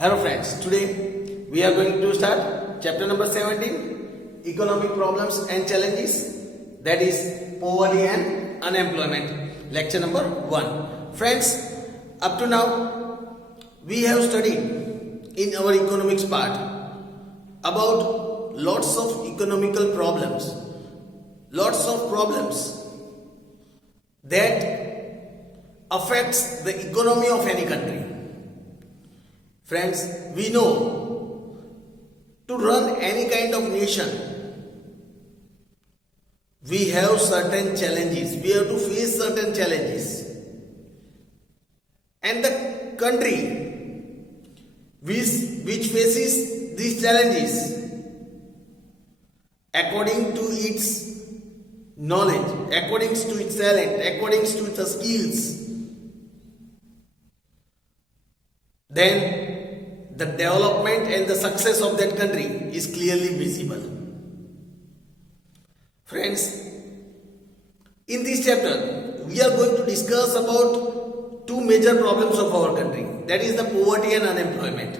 Hello friends, today we are going to start chapter number 17, economic problems and challenges, that is poverty and unemployment, lecture number 1. Friends, up to now we have studied in our economics part about lots of economical problems, that affects the economy of any country. Friends, we know to run any kind of nation, we have certain challenges. We have to face certain challenges. And the country which faces these challenges according to its knowledge, according to its talent, according to its skills, then the development and the success of that country is clearly visible. Friends, in this chapter, we are going to discuss about two major problems of our country, that is the poverty and unemployment.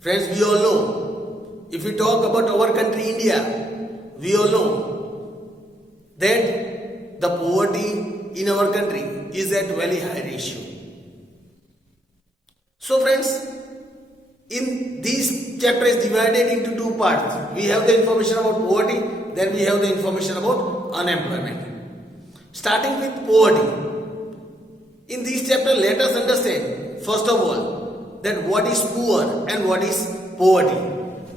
Friends, we all know, if we talk about our country India, we all know that the poverty in our country is at very high ratio. So friends, in this chapter is divided into two parts. We have the information about poverty, then we have the information about unemployment. Starting with poverty. In this chapter, let us understand, first of all, that what is poor and what is poverty.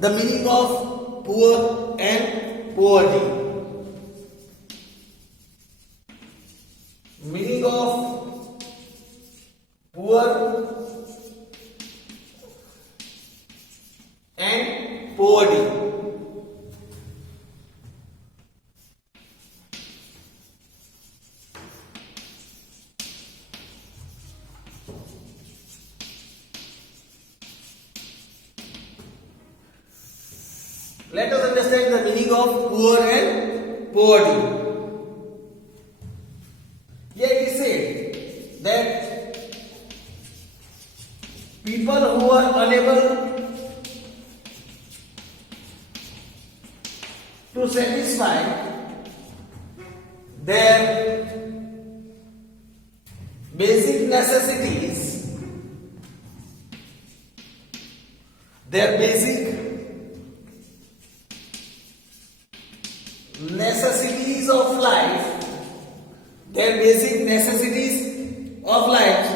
The meaning of poor and poverty. Meaning of poor and poverty. Let us understand the meaning of poor and poverty. Here it is said that people who are unable to satisfy their basic necessities, of life,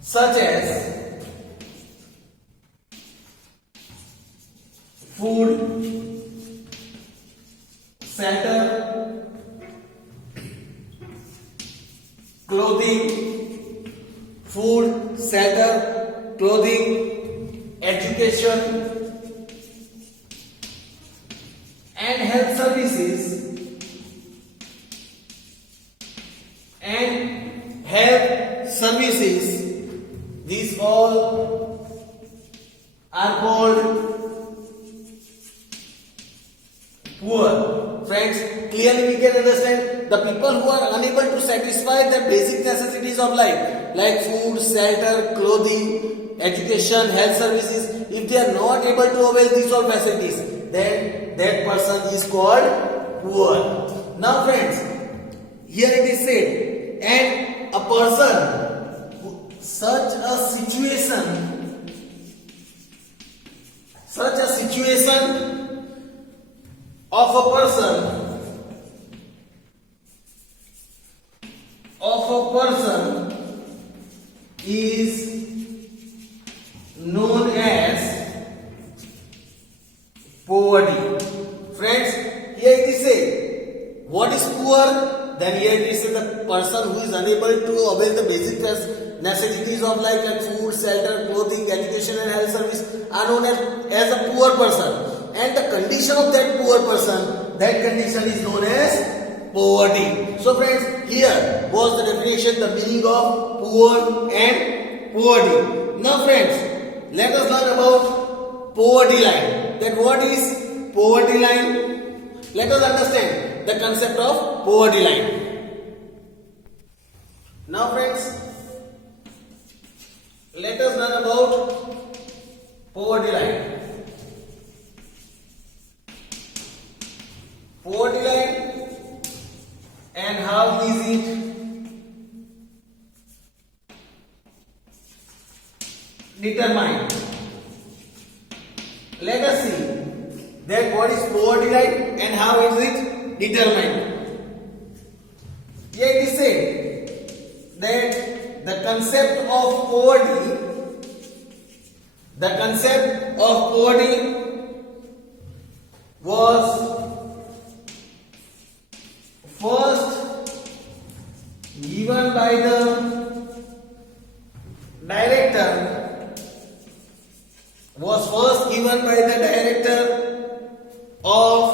such as food, shelter, clothing, education, and health services, these all are called poor. Friends, clearly we can understand the people who are unable to satisfy their basic necessities of life, like food, shelter, clothing, education, health services, if they are not able to avail these all facilities, then that person is called poor. Now friends, here it is said, and a person, such a situation of a person is known as poverty. Friends, here it is said, what is poor? Then here it is said, the person who is unable to avail the basic necessities of life like food, shelter, clothing, education and health service are known as a poor person. And the condition of that poor person, that condition is known as poverty. So friends, here was the definition, the meaning of poor and poverty. Now friends, let us learn about poverty line. That what is poverty line? Let us understand the concept of poverty line. Now friends, let us learn about poverty line. Poverty line and how is it determined. Let us see that what is poverty line and how is it determined. Here it is said that the concept of poverty was first given by the director of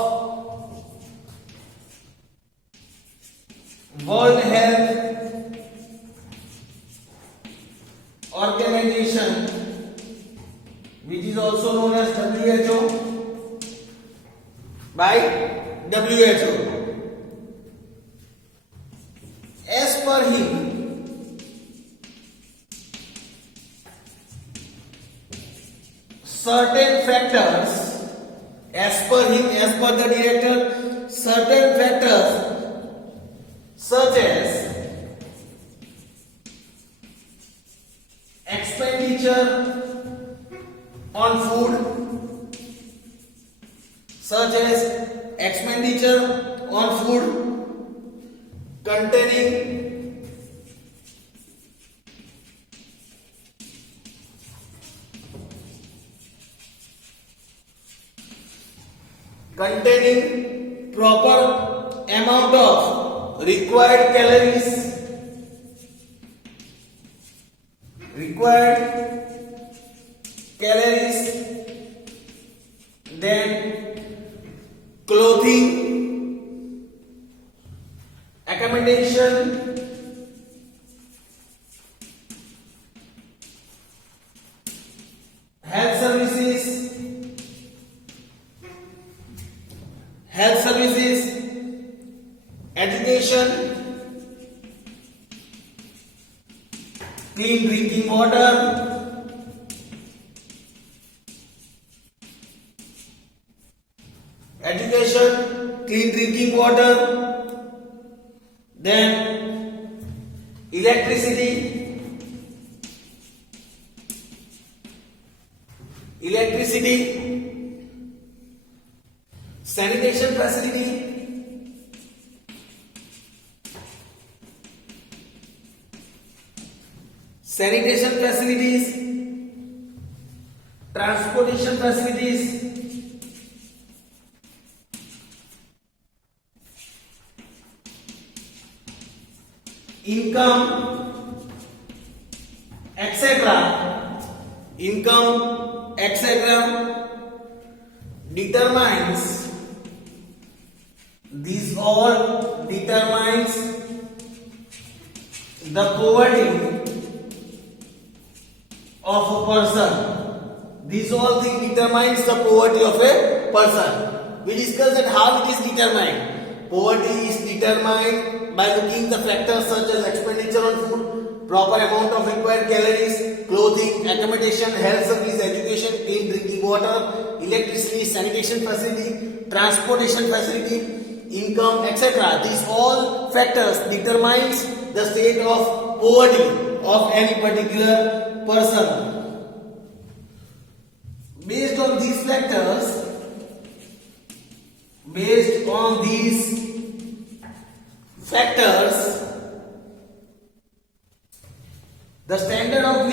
World Health Organization, which is also known as WHO, by WHO. As per him, certain factors, as per the director, certain factors such as expenditure on food, containing proper amount of required calories, then clothing, accommodation, health services, education, clean drinking water, then electricity, sanitation facilities, transportation facilities, income, etc. These all determines the poverty of a person. These all things determines the poverty of a person. We discussed that how it is determined. Poverty is determined by looking the factors such as expenditure on food, proper amount of required calories, clothing, accommodation, health service, education, clean drinking water, electricity, sanitation facility, transportation facility, income, etc. These all factors determines the state of poverty of any particular person. Based on these factors, the standard of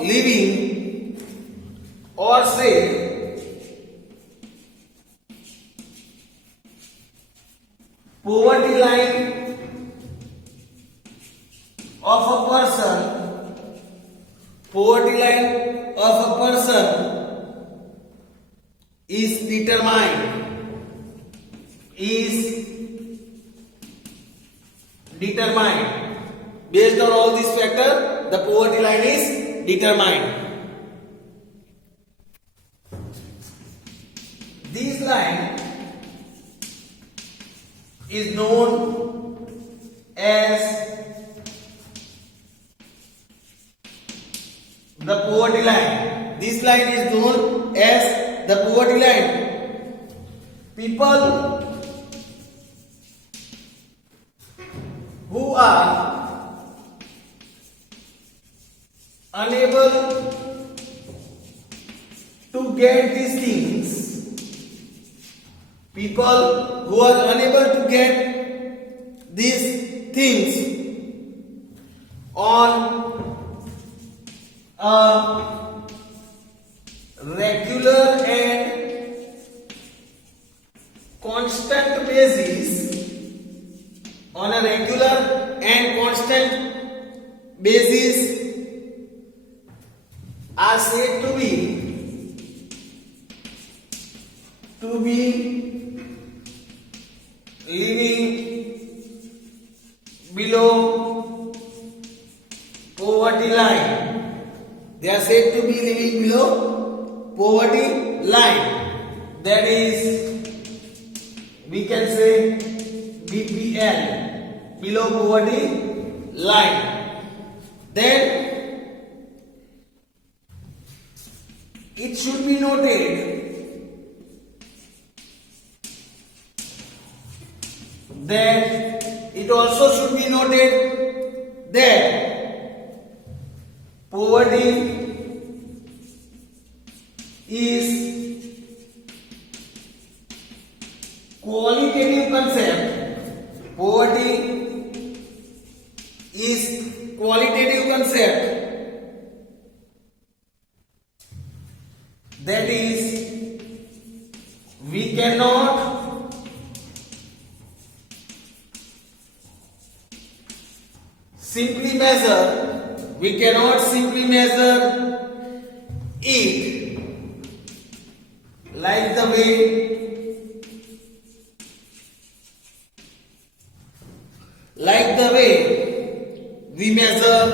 living, or say poverty line of a person is determined based on all these factors. The poverty line is determined. These line is known as the poverty line. This line is known as the poverty line. People who are unable to get these things, people who are unable to get these things on a regular and constant basis, on a regular and constant basis, are said to be living below poverty line. They are said to be living below poverty line. That is, we can say BPL, below poverty line. Then it should be noted that it also should be noted that poverty is qualitative concept. Poverty is qualitative concept. That is, we cannot simply measure it like the way we measure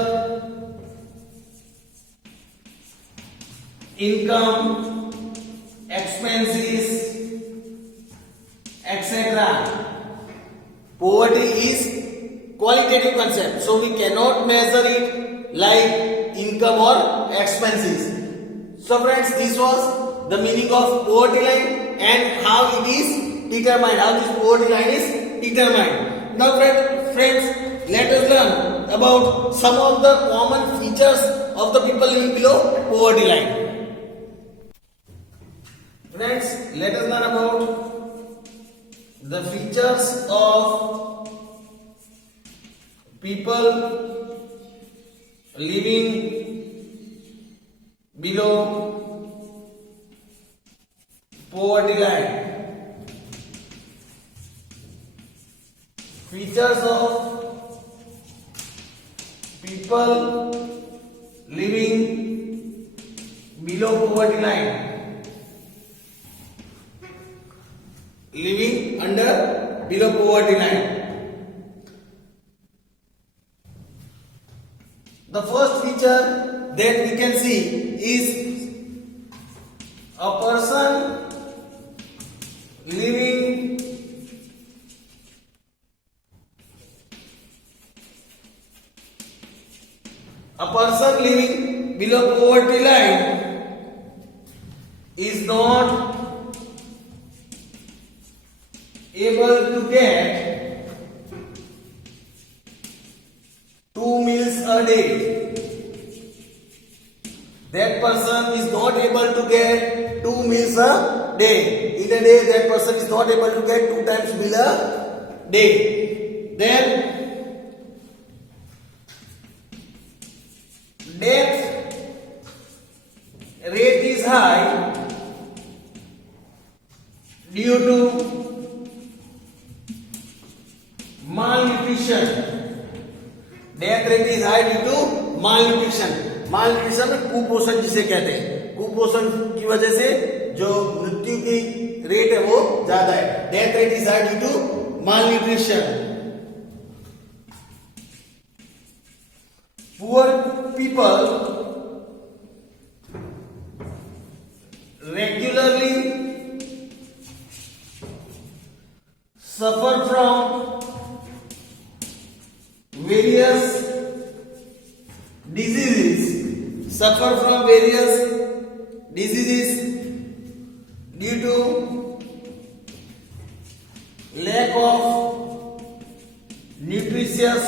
income, expenses, etc. Poverty is qualitative concept, so we cannot measure it like income or expenses. So friends, this was the meaning of poverty line and how it is determined, how this poverty line is determined. Now friends, let us learn about some of the common features of the people living below poverty line. Friends, let us learn about the features of people living below poverty line. Features of people living below poverty line. Living under below poverty line. The first feature that we can see is a person living below poverty line is not able to get 2 meals a day. That person is not able to get 2 meals a day. In a day, that person is not able to get 2 times meal a day. Then death rate is high due to malnutrition. Death rate is high due to malnutrition. malnutrition में कुपोषण जिसे कहते हैं, कुपोषण की वजह से जो मृत्यु की रेट है वो ज्यादा है. Death rate is high due to malnutrition. Poor people regularly suffer from diseases, suffer from various diseases due to lack of nutritious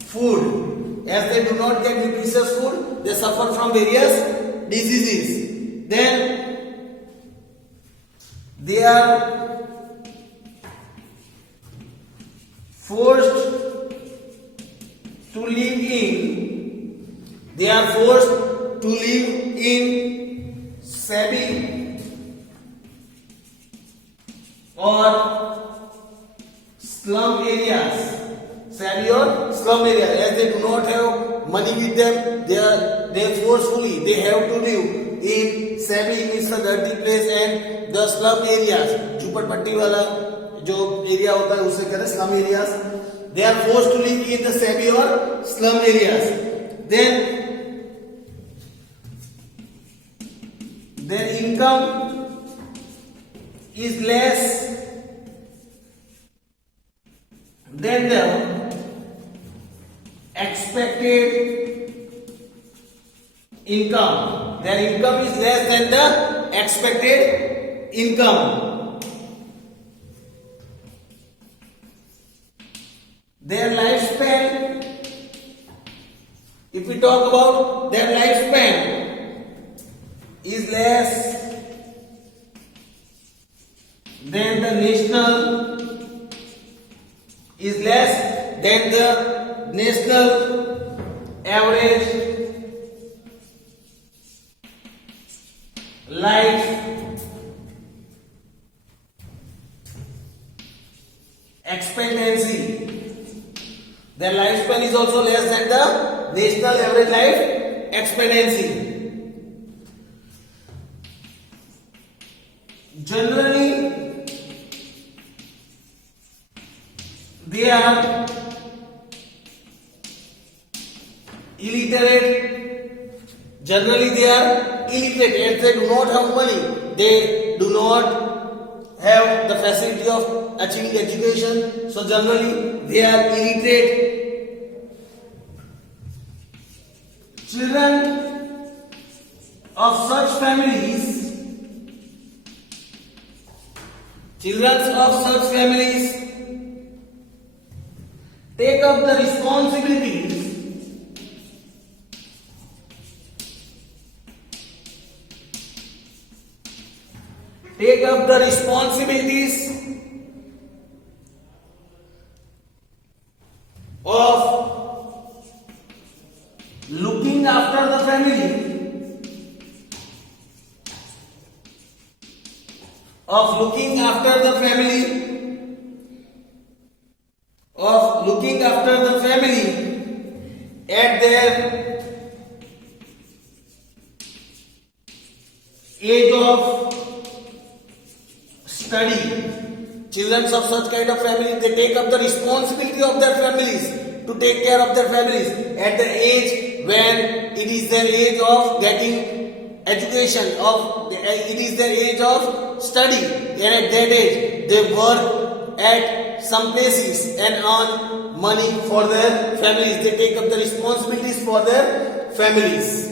food. As they do not get nutritious food, they suffer from various diseases. Then they are forced to live in shabby or slum areas. Shabby or slum area. As they do not have money with them, they forcefully they have to live in shabby means the dirty place and the slum areas. झुपड़पट्टी वाला जो area होता है उसे कहते हैं slum areas. They are forced to live in the shabby or slum areas. Then their income is less than the expected income. Their income is less than the expected income. Their lifespan, if we talk about their lifespan, is less than the national average life expectancy. Their lifespan is also less than the national average life expectancy. Generally, they are illiterate. Generally, they are illiterate as they do not have money. They do not have the facility of achieving education. So, generally, they are illiterate. Children of such families take up the responsibilities of looking after the family, at their age of study. Children of such kind of family, they take up the responsibility of their families to take care of their families at the age when it is their age of getting education, it is their age of study, and at that age they work at some places and earn money for their families. They take up the responsibilities for their families.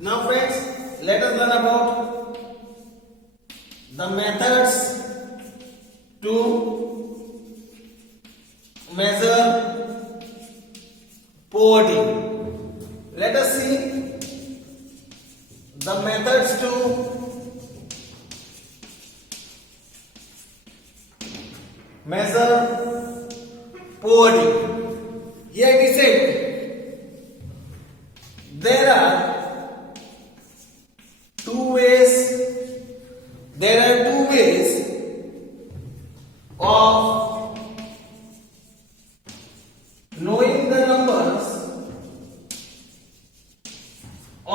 Now friends, let us learn about the methods to measure poverty. Let us see the methods to measure poverty. Here it is said there are two ways of knowing the numbers of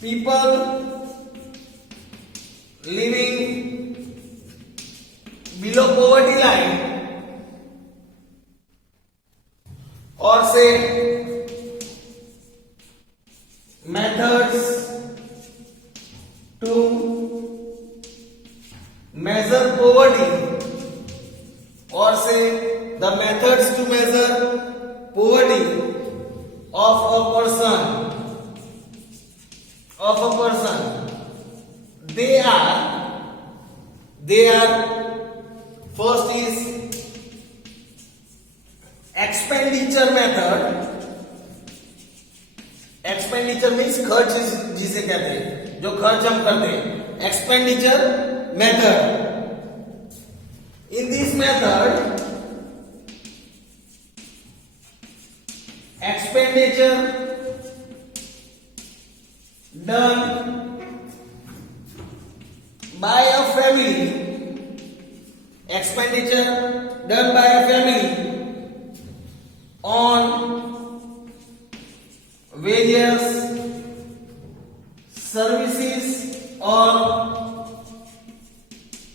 people living below poverty line, or say methods to measure poverty the methods to measure poverty of a person, they are first is expenditure method. Expenditure means खर्च जिसे कहते हैं, जो खर्च हम करते हैं, expenditure method. In this method expenditure done by a family, expenditure done by a family on various services or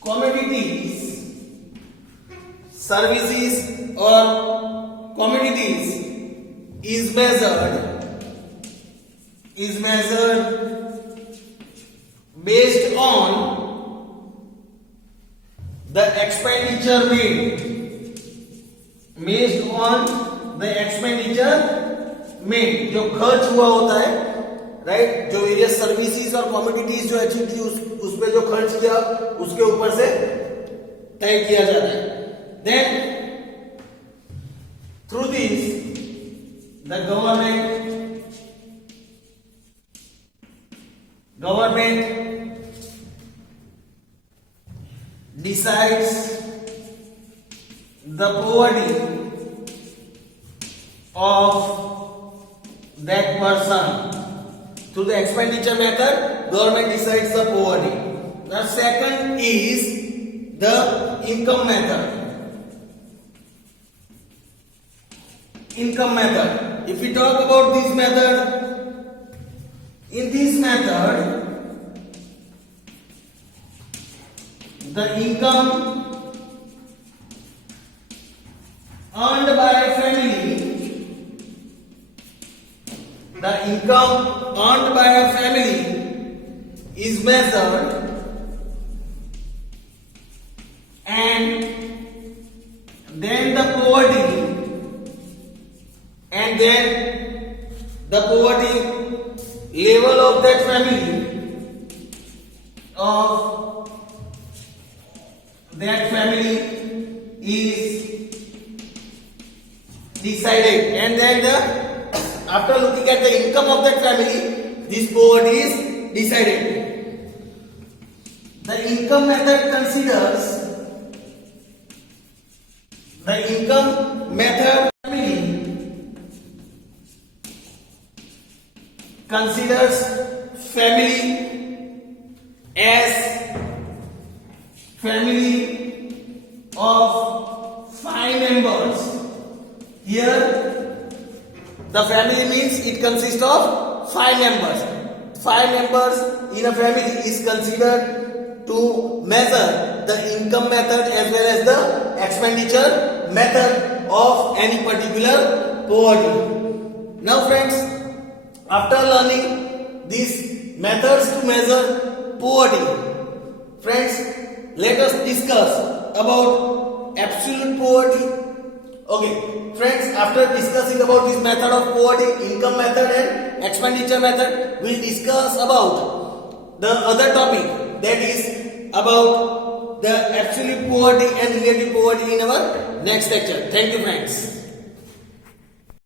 commodities, is measured based on the expenditure made, जो खर्च हुआ होता है, राइट, जो वेरियस सर्विसेज और कमोडिटीज जो achieve की उस पे जो खर्च किया उसके ऊपर से तय किया जाता है. Then through this the government decides the poverty of that person. Through the expenditure method, government decides the poverty. The second is the income method. If we talk about this method, in this method the income earned by a family is measured, and then the poverty level of that family is decided, and then after looking at the income of that family, this poverty is decided. The income method considers family as family of 5 members. Here the family means it consists of 5 members. 5 members in a family is considered to measure the income method as well as the expenditure method of any particular poverty. Now friends, after learning these methods to measure poverty, friends, let us discuss about absolute poverty. Okay, friends, after discussing about this method of poverty, income method and expenditure method, we will discuss about the other topic, that is about the absolute poverty and relative poverty in our next lecture. Thank you, friends.